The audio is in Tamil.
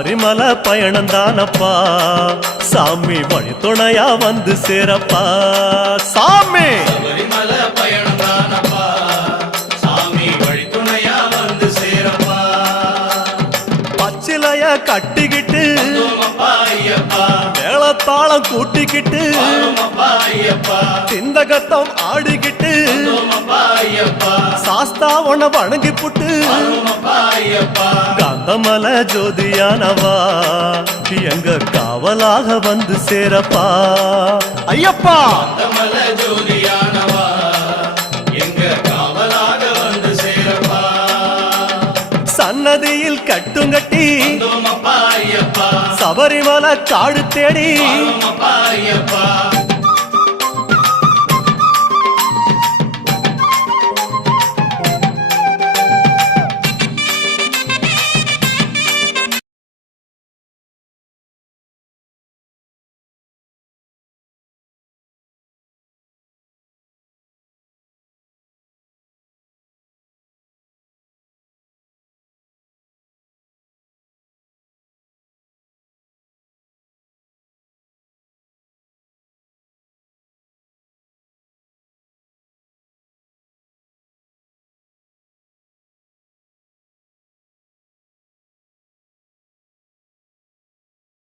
சபரிமலை பயணம் தானப்பா சாமி வழி துணையா வந்து சேரப்பா சாமி சபரிமலை பயணம் தானப்பா சாமி வழி துணையா வந்து சேரப்பா பச்சிலைய கட்டிக்கிட்டு ஐயப்பா மேளத்தாளம் கூட்டிக்கிட்டு ஐயப்பா சிந்தகத்தம் ஆடிக்கிட்டு ஐயப்பா சாஸ்தா உன வணங்கி புட்டு ஐயப்பா காந்தமல ஜோதியானவா எங்க காவலாக வந்து சேரப்பா ஐயப்பா காந்தமல ஜோதியானவா எங்க காவலாக வந்து சேரப்பா சன்னதியில் கட்டுங்கட்டி ஐயப்பா சபரிமலை காடு தேடி ஐயப்பா